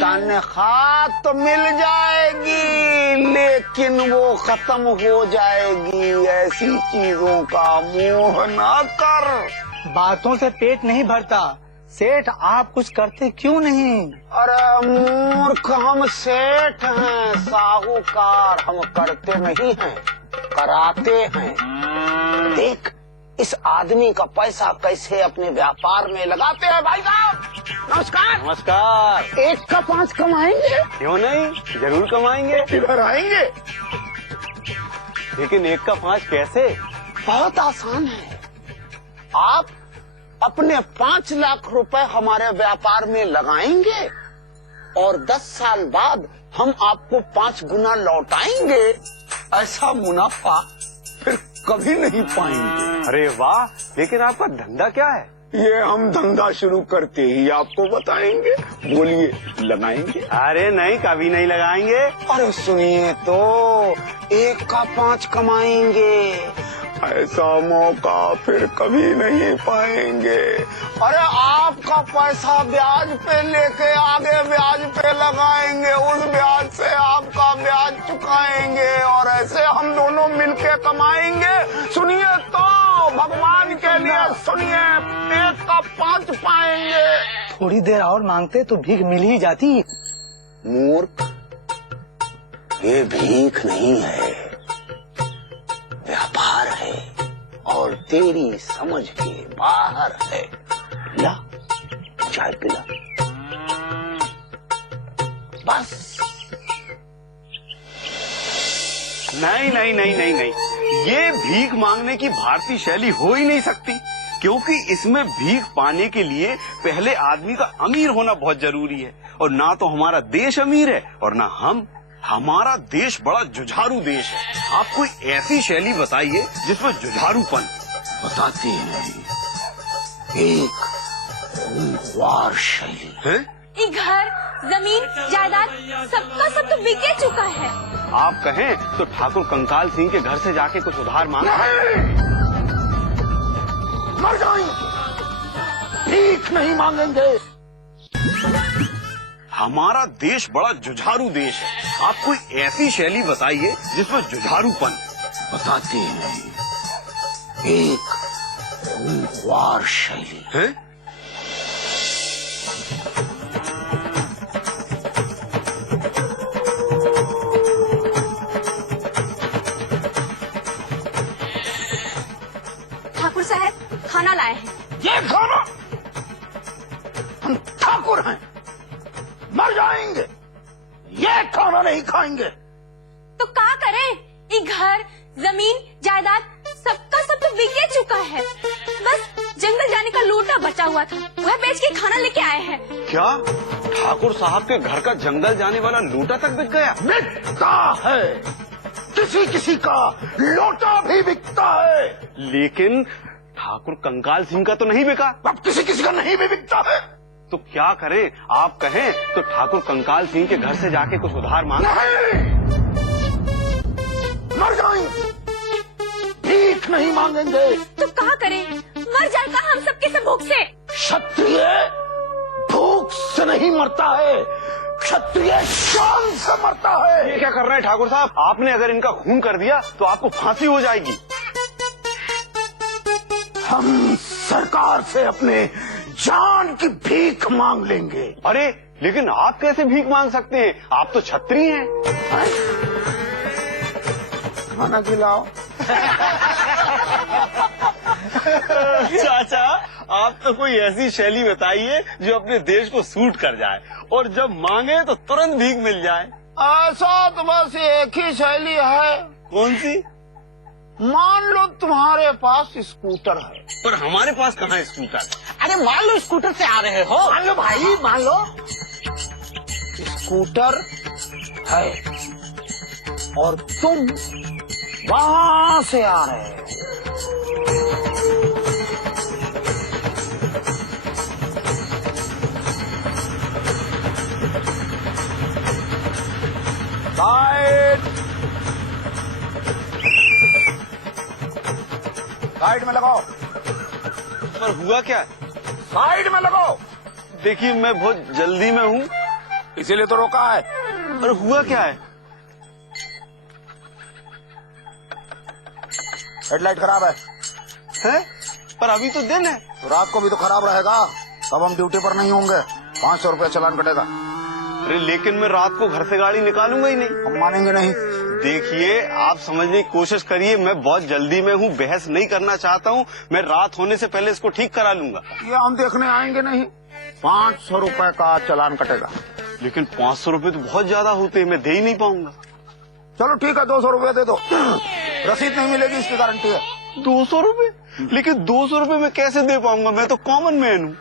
तनख्वाह तो मिल जाएगी, लेकिन वो खत्म हो जाएगी। ऐसी चीजों का मोह न कर। बातों से पेट नहीं भरता। सेठ आप कुछ करते क्यों नहीं? अरे मूर्ख, हम सेठ हैं, साहूकार। हम करते नहीं हैं, कराते हैं। देख इस आदमी का पैसा कैसे अपने व्यापार में लगाते हैं। भाई साहब नमस्कार। नमस्कार। 1 का 5 कमाएंगे? क्यों नहीं, जरूर कमाएंगे। किधर आएंगे? लेकिन 1 का 5 कैसे? बहुत आसान है। आप अपने 5 लाख रुपए हमारे व्यापार में लगाएंगे और 10 साल बाद हम आपको 5 गुना लौटाएंगे। ऐसा मुनाफा फिर कभी नहीं पाएंगे। अरे वाह, लेकिन आपका धंधा क्या है? ये हम धंधा शुरू करते ही आपको बताएंगे। बोलिए, लगाएंगे? अरे नहीं, कभी नहीं लगाएंगे। अरे सुनिए तो, 1 का 5 कमाएंगे। ऐसा मौका फिर कभी नहीं पाएंगे। अरे आपका पैसा ब्याज पे लेके आगे ब्याज पे लगाएंगे, उस ब्याज से आपका ब्याज चुकाएंगे और ऐसे हम दोनों मिलके कमाएंगे। सुनिए तो, भगवान के लिए सुनिए, 1 का 5 पाएंगे। थोड़ी देर और मांगते तो भीख मिल ही जाती। मूर्ख, ये भीख नहीं है, व्यापार है और तेरी समझ के बाहर है। ला, चाय पिला। बस। नहीं नहीं नहीं नहीं नहीं, ये भीख मांगने की भारतीय शैली हो ही नहीं सकती, क्योंकि इसमें भीख पाने के लिए पहले आदमी का अमीर होना बहुत जरूरी है। और ना तो हमारा देश अमीर है और ना हम। हमारा देश बड़ा जुझारू देश है। आप कोई ऐसी शैली बताइए जिसमें जुझारूपन। बताते हैं, एक खूंखार शैली है। ये घर, जमीन, जायदाद सबका सब तो बिके चुका है। आप कहें तो ठाकुर कंकाल सिंह के घर से जाके कुछ उधार मांगे। मर जाएंगे, भीख नहीं मांगेंगे। हमारा देश बड़ा जुझारू देश है। आप कोई ऐसी शैली बताइए जिसमें जुझारूपन। बताते हैं, एक खूंखार शैली है। ठाकुर साहब खाना लाए हैं। ये खाना? हम ठाकुर हैं, मर जाएंगे, ये खाना नहीं खाएंगे। तो क्या करें? ये घर, जमीन, जायदाद सबका सब तो बिके चुका है। बस जंगल जाने का लोटा बचा हुआ था, वह बेच के खाना लेके आए हैं। क्या ठाकुर साहब के घर का जंगल जाने वाला लोटा तक बिक गया? बिकता है, किसी किसी का लोटा भी बिकता है। लेकिन ठाकुर कंकाल सिंह का तो नहीं बिका। अब किसी किसी का नहीं भी बिकता है। तो क्या करें? आप कहें तो ठाकुर कंकाल सिंह के घर से जाके कुछ उधार मांगे। नहीं, मर जाएंगे, भीख नहीं मांगेंगे। तो क्या करें? मर जाएगा हम सबके सब भूख से। क्षत्रिय भूख से नहीं मरता है, क्षत्रिय शान से मरता है। ये क्या कर रहे हैं ठाकुर साहब? आपने अगर इनका खून कर दिया तो आपको फांसी हो जाएगी। हम सरकार से अपने जान की भीख मांग लेंगे। अरे लेकिन आप कैसे भीख मांग सकते हैं? आप तो क्षत्रिय हैं। खाना खिलाओ। चाचा, आप तो कोई ऐसी शैली बताइए जो अपने देश को सूट कर जाए और जब मांगे तो तुरंत भीख मिल जाए। ऐसा तो बस एक ही शैली है। कौन सी? मान लो तुम्हारे पास स्कूटर है। पर हमारे पास कहाँ है स्कूटर? अरे मान लो स्कूटर से आ रहे हो। मान लो भाई, मान लो स्कूटर है और तुम वहां से आ रहे हो। साइड में लगाओ। पर हुआ क्या? साइड में लगाओ। देखिए मैं बहुत जल्दी में हूँ, इसीलिए तो रोका है। अरे हुआ क्या है? हेडलाइट खराब है। हैं? पर अभी तो दिन है। तो रात को भी तो खराब रहेगा, तब हम ड्यूटी पर नहीं होंगे, 500 रुपया चालान कटेगा। अरे लेकिन मैं रात को घर से गाड़ी निकालूंगा ही नहीं। हम मानेंगे नहीं। देखिए आप समझने की कोशिश करिए, मैं बहुत जल्दी में हूँ, बहस नहीं करना चाहता हूँ। मैं रात होने से पहले इसको ठीक करा लूंगा। ये हम देखने आएंगे नहीं, 500 रुपए का चालान कटेगा। लेकिन 500 रुपए तो बहुत ज्यादा होते हैं, मैं दे ही नहीं पाऊंगा। चलो ठीक है, 200 रुपया दे दो। रसीद नहीं मिलेगी इसकी गारंटी है। 200 रुपए? लेकिन 200 रुपए मैं कैसे दे पाऊंगा, मैं तो कॉमन मैन हूँ।